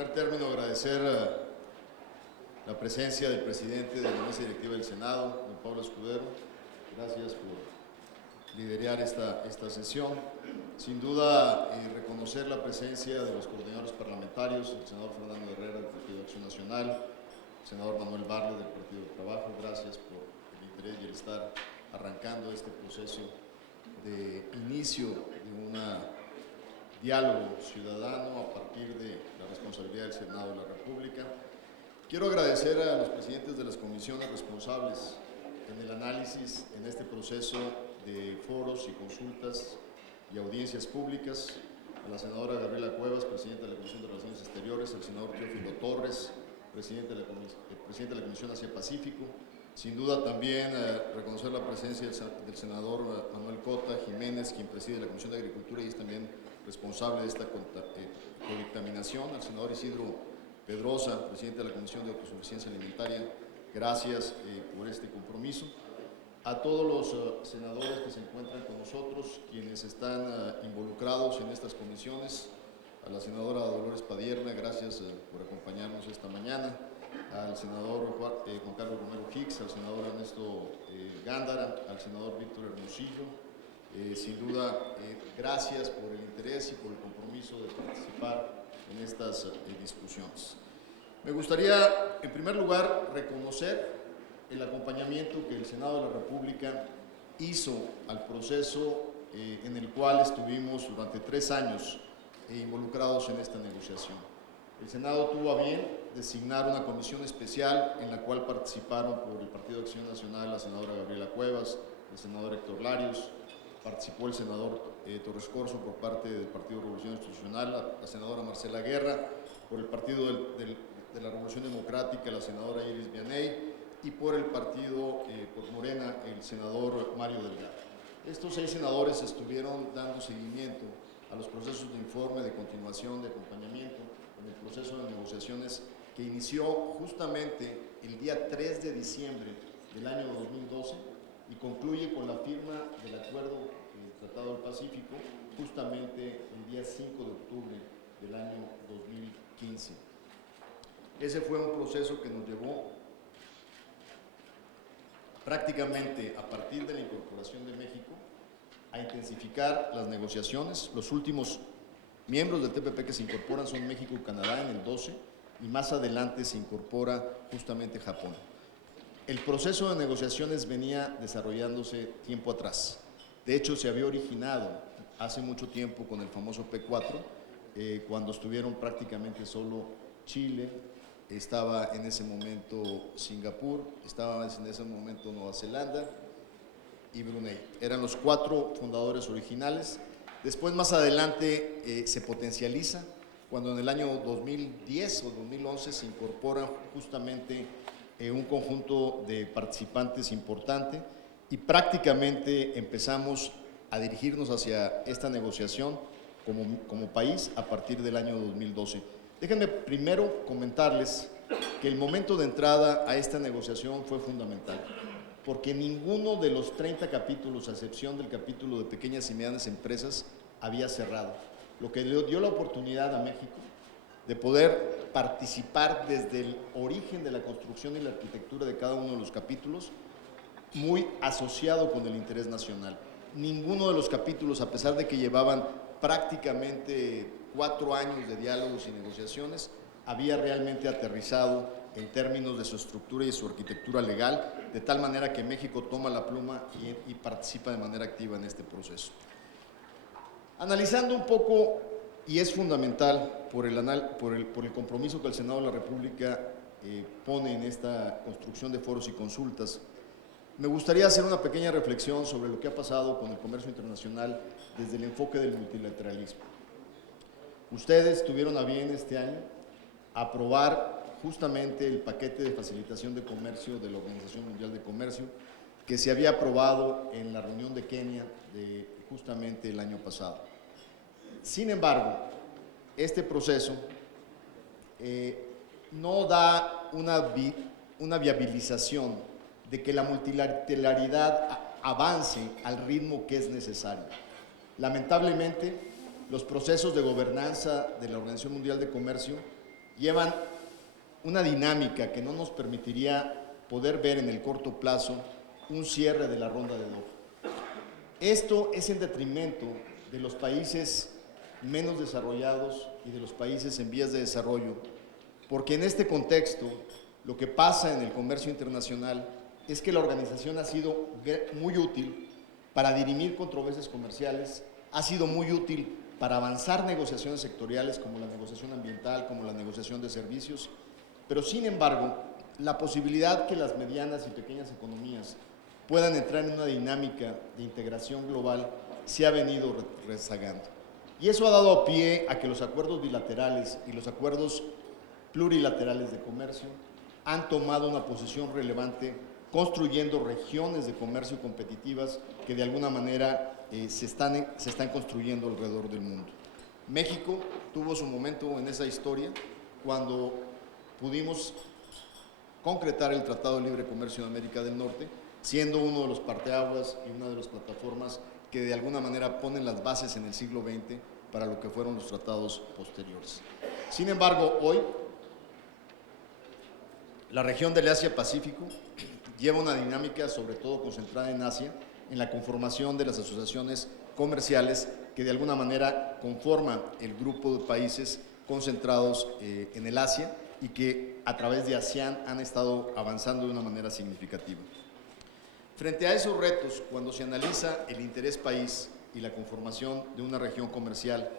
primer término, agradecer la presencia del presidente de la mesa directiva del Senado, don Pablo Escudero. Gracias por liderar esta sesión. Sin duda, reconocer la presencia de los coordinadores parlamentarios, el senador Fernando Herrera del Partido de Acción Nacional, el senador Manuel Barlet del Partido del Trabajo. Gracias por el interés y el estar arrancando este proceso de inicio de un diálogo ciudadano a partir de la responsabilidad del Senado de la República. Quiero agradecer a los presidentes de las comisiones responsables en el análisis en este proceso de foros y consultas y audiencias públicas, a la senadora Gabriela Cuevas, presidenta de la Comisión de Relaciones Exteriores, al senador Teófilo Torres, presidente de la Comisión Asia-Pacífico. Sin duda también reconocer la presencia del senador Manuel Cota Jiménez, quien preside la Comisión de Agricultura y es también responsable de esta codictaminación, al senador Isidro Pedrosa, presidente de la Comisión de Autosuficiencia Alimentaria. Gracias por este compromiso. A todos los senadores que se encuentran con nosotros, quienes están involucrados en estas comisiones, a la senadora Dolores Padierna, gracias por acompañarnos esta mañana, al senador Juan Carlos Romero Hicks, al senador Ernesto Gándara, al senador Víctor Hermosillo. Sin duda, gracias por el interés y por el compromiso de participar en estas discusiones. Me gustaría, en primer lugar, reconocer el acompañamiento que el Senado de la República hizo al proceso en el cual estuvimos durante 3 años involucrados en esta negociación. El Senado tuvo a bien designar una comisión especial en la cual participaron por el Partido de Acción Nacional la senadora Gabriela Cuevas, el senador Héctor Larios, participó el senador Torres Corzo por parte del Partido de Revolución Institucional, la senadora Marcela Guerra, por el Partido de la Revolución Democrática, la senadora Iris Vianey, y por el partido, por Morena, el senador Mario Delgado. Estos 6 senadores estuvieron dando seguimiento a los procesos de informe, de continuación, de acompañamiento en el proceso de negociaciones que inició justamente el día 3 de diciembre del año 2012 y concluye con la firma del Acuerdo Tratado del Pacífico justamente el día 5 de octubre del año 2015. Ese fue un proceso que nos llevó prácticamente a partir de la incorporación de México a intensificar las negociaciones. Los últimos miembros del TPP que se incorporan son México y Canadá en el 12 y más adelante se incorpora justamente Japón. El proceso de negociaciones venía desarrollándose tiempo atrás. De hecho, se había originado hace mucho tiempo con el famoso P4, cuando estuvieron prácticamente solo Chile, estaba en ese momento Singapur, estaba en ese momento Nueva Zelanda y Brunei. Eran los 4 fundadores originales. Después, más adelante, se potencializa cuando en el año 2010 o 2011 se incorpora justamente un conjunto de participantes importante y prácticamente empezamos a dirigirnos hacia esta negociación como país a partir del año 2012. Déjenme primero comentarles que el momento de entrada a esta negociación fue fundamental, porque ninguno de los 30 capítulos, a excepción del capítulo de pequeñas y medianas empresas, había cerrado, lo que le dio la oportunidad a México de poder participar desde el origen de la construcción y la arquitectura de cada uno de los capítulos, muy asociado con el interés nacional. Ninguno de los capítulos, a pesar de que llevaban prácticamente 4 años de diálogos y negociaciones, había realmente aterrizado en términos de su estructura y de su arquitectura legal, de tal manera que México toma la pluma y participa de manera activa en este proceso. Analizando un poco, y es fundamental por el compromiso que el Senado de la República pone en esta construcción de foros y consultas, me gustaría hacer una pequeña reflexión sobre lo que ha pasado con el comercio internacional desde el enfoque del multilateralismo. Ustedes tuvieron a bien este año aprobar justamente el paquete de facilitación de comercio de la Organización Mundial de Comercio que se había aprobado en la reunión de Kenia justamente el año pasado. Sin embargo, este proceso no da una viabilización de que la multilateralidad avance al ritmo que es necesario. Lamentablemente, los procesos de gobernanza de la Organización Mundial de Comercio llevan una dinámica que no nos permitiría poder ver en el corto plazo un cierre de la ronda de Doha. Esto es en detrimento de los países menos desarrollados y de los países en vías de desarrollo, porque en este contexto lo que pasa en el comercio internacional es que la organización ha sido muy útil para dirimir controversias comerciales, ha sido muy útil para avanzar negociaciones sectoriales como la negociación ambiental, como la negociación de servicios, pero sin embargo, la posibilidad que las medianas y pequeñas economías puedan entrar en una dinámica de integración global se ha venido rezagando. Y eso ha dado pie a que los acuerdos bilaterales y los acuerdos plurilaterales de comercio han tomado una posición relevante, construyendo regiones de comercio competitivas que de alguna manera se están construyendo alrededor del mundo. México tuvo su momento en esa historia cuando pudimos concretar el Tratado de Libre Comercio de América del Norte, siendo uno de los parteaguas y una de las plataformas que de alguna manera ponen las bases en el siglo XX para lo que fueron los tratados posteriores. Sin embargo, hoy la región del Asia-Pacífico lleva una dinámica sobre todo concentrada en Asia, en la conformación de las asociaciones comerciales que de alguna manera conforman el grupo de países concentrados en el Asia y que a través de ASEAN han estado avanzando de una manera significativa. Frente a esos retos, cuando se analiza el interés país y la conformación de una región comercial,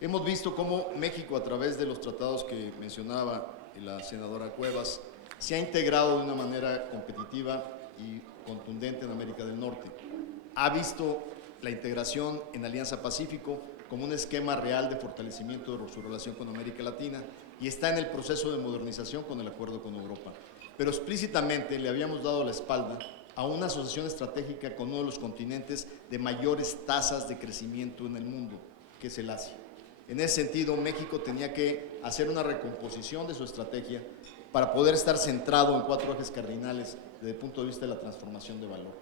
hemos visto cómo México, a través de los tratados que mencionaba la senadora Cuevas, se ha integrado de una manera competitiva y contundente en América del Norte. Ha visto la integración en Alianza Pacífico como un esquema real de fortalecimiento de su relación con América Latina y está en el proceso de modernización con el acuerdo con Europa. Pero explícitamente le habíamos dado la espalda a una asociación estratégica con uno de los continentes de mayores tasas de crecimiento en el mundo, que es el Asia. En ese sentido, México tenía que hacer una recomposición de su estrategia para poder estar centrado en 4 ejes cardinales desde el punto de vista de la transformación de valor.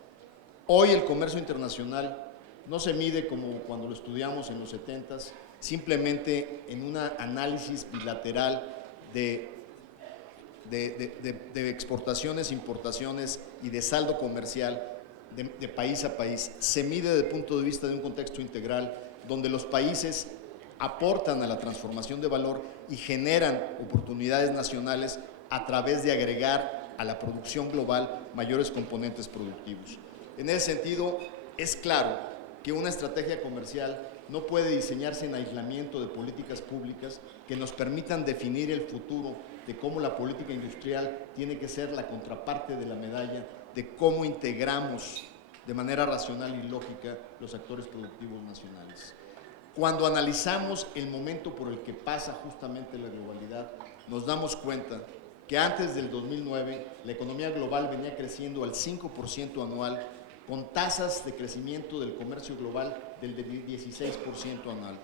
Hoy el comercio internacional no se mide como cuando lo estudiamos en los 70s, simplemente en un análisis bilateral de exportaciones, importaciones y de saldo comercial de país a país. Se mide desde el punto de vista de un contexto integral donde los países aportan a la transformación de valor y generan oportunidades nacionales a través de agregar a la producción global mayores componentes productivos. En ese sentido, es claro que una estrategia comercial no puede diseñarse en aislamiento de políticas públicas que nos permitan definir el futuro de cómo la política industrial tiene que ser la contraparte de la medalla de cómo integramos de manera racional y lógica los actores productivos nacionales. Cuando analizamos el momento por el que pasa justamente la globalidad, nos damos cuenta que antes del 2009 la economía global venía creciendo al 5% anual, con tasas de crecimiento del comercio global del 16% anual.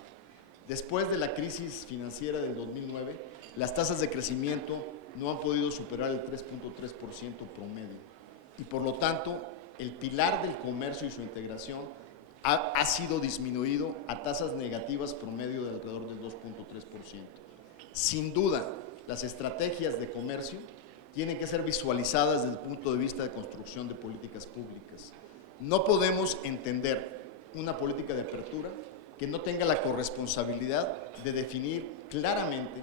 Después de la crisis financiera del 2009, las tasas de crecimiento no han podido superar el 3.3% promedio y por lo tanto el pilar del comercio y su integración ha sido disminuido a tasas negativas promedio de alrededor del 2.3%. Sin duda, las estrategias de comercio tienen que ser visualizadas desde el punto de vista de construcción de políticas públicas. No podemos entender una política de apertura que no tenga la corresponsabilidad de definir claramente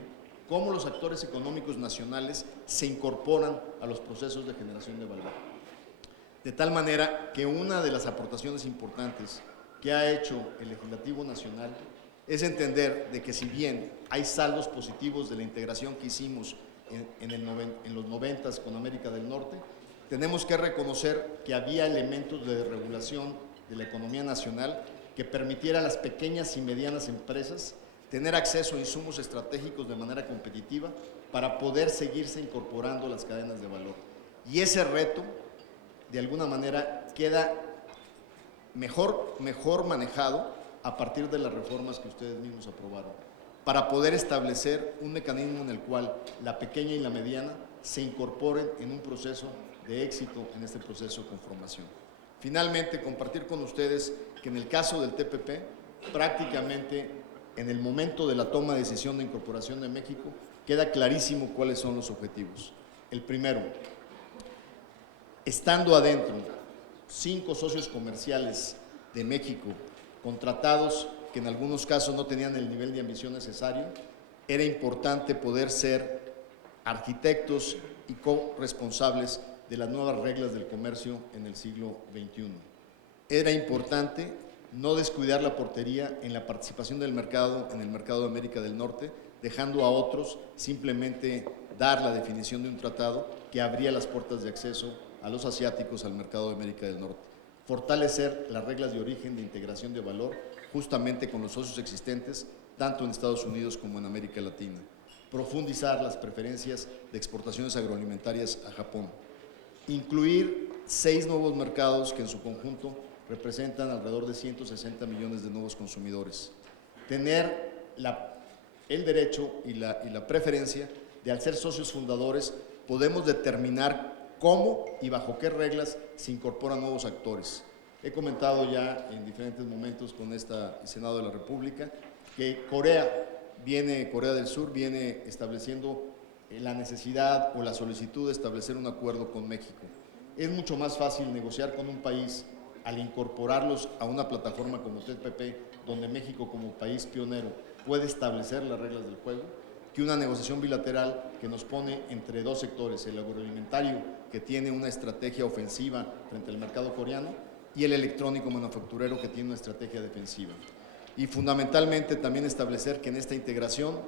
cómo los actores económicos nacionales se incorporan a los procesos de generación de valor. De tal manera que una de las aportaciones importantes que ha hecho el Legislativo Nacional es entender de que si bien hay saldos positivos de la integración que hicimos en los 90s con América del Norte, tenemos que reconocer que había elementos de regulación de la economía nacional que permitiera a las pequeñas y medianas empresas tener acceso a insumos estratégicos de manera competitiva para poder seguirse incorporando a las cadenas de valor. Y ese reto, de alguna manera, queda mejor manejado a partir de las reformas que ustedes mismos aprobaron, para poder establecer un mecanismo en el cual la pequeña y la mediana se incorporen en un proceso de éxito en este proceso de conformación. Finalmente, compartir con ustedes que en el caso del TPP, prácticamente en el momento de la toma de decisión de incorporación de México, queda clarísimo cuáles son los objetivos. El primero, estando adentro 5 socios comerciales de México contratados que en algunos casos no tenían el nivel de ambición necesario, era importante poder ser arquitectos y corresponsables de las nuevas reglas del comercio en el siglo XXI. Era importante no descuidar la portería en la participación del mercado, en el mercado de América del Norte, dejando a otros simplemente dar la definición de un tratado que abría las puertas de acceso a los asiáticos al mercado de América del Norte. Fortalecer las reglas de origen de integración de valor justamente con los socios existentes, tanto en Estados Unidos como en América Latina. Profundizar las preferencias de exportaciones agroalimentarias a Japón. Incluir 6 nuevos mercados que en su conjunto representan alrededor de 160 millones de nuevos consumidores. Tener el derecho y la preferencia de, al ser socios fundadores, podemos determinar cómo y bajo qué reglas se incorporan nuevos actores. He comentado ya en diferentes momentos con el Senado de la República que Corea del Sur viene estableciendo la necesidad o la solicitud de establecer un acuerdo con México. Es mucho más fácil negociar con un país al incorporarlos a una plataforma como TPP, donde México como país pionero puede establecer las reglas del juego, que una negociación bilateral que nos pone entre 2 sectores, el agroalimentario, que tiene una estrategia ofensiva frente al mercado coreano, y el electrónico manufacturero, que tiene una estrategia defensiva. Y fundamentalmente también establecer que en esta integración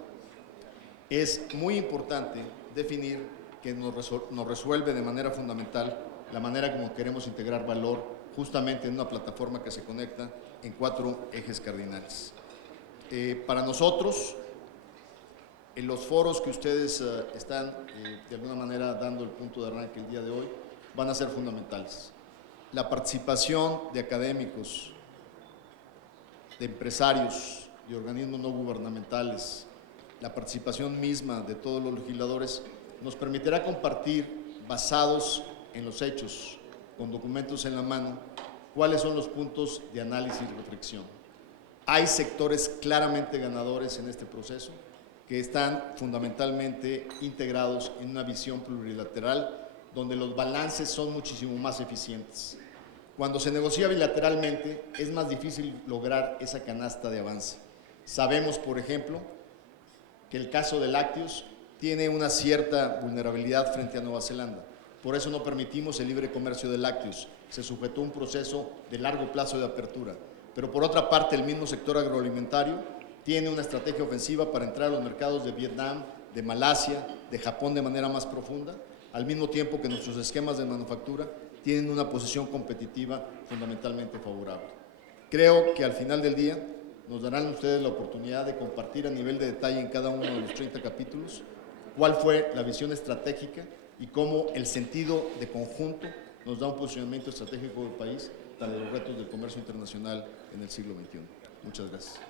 es muy importante definir que nos resuelve de manera fundamental la manera como queremos integrar valor justamente en una plataforma que se conecta en 4 ejes cardinales. Para nosotros, en los foros que ustedes están de alguna manera dando el punto de arranque el día de hoy, van a ser fundamentales. La participación de académicos, de empresarios, de organismos no gubernamentales, la participación misma de todos los legisladores, nos permitirá compartir, basados en los hechos, con documentos en la mano, cuáles son los puntos de análisis y reflexión. Hay sectores claramente ganadores en este proceso, que están fundamentalmente integrados en una visión plurilateral, donde los balances son muchísimo más eficientes. Cuando se negocia bilateralmente, es más difícil lograr esa canasta de avance. Sabemos, por ejemplo, que el caso de lácteos tiene una cierta vulnerabilidad frente a Nueva Zelanda. Por eso no permitimos el libre comercio de lácteos. Se sujetó a un proceso de largo plazo de apertura. Pero por otra parte, el mismo sector agroalimentario tiene una estrategia ofensiva para entrar a los mercados de Vietnam, de Malasia, de Japón de manera más profunda, al mismo tiempo que nuestros esquemas de manufactura tienen una posición competitiva fundamentalmente favorable. Creo que al final del día nos darán ustedes la oportunidad de compartir a nivel de detalle en cada uno de los 30 capítulos cuál fue la visión estratégica y cómo el sentido de conjunto nos da un posicionamiento estratégico del país para los retos del comercio internacional en el siglo XXI. Muchas gracias.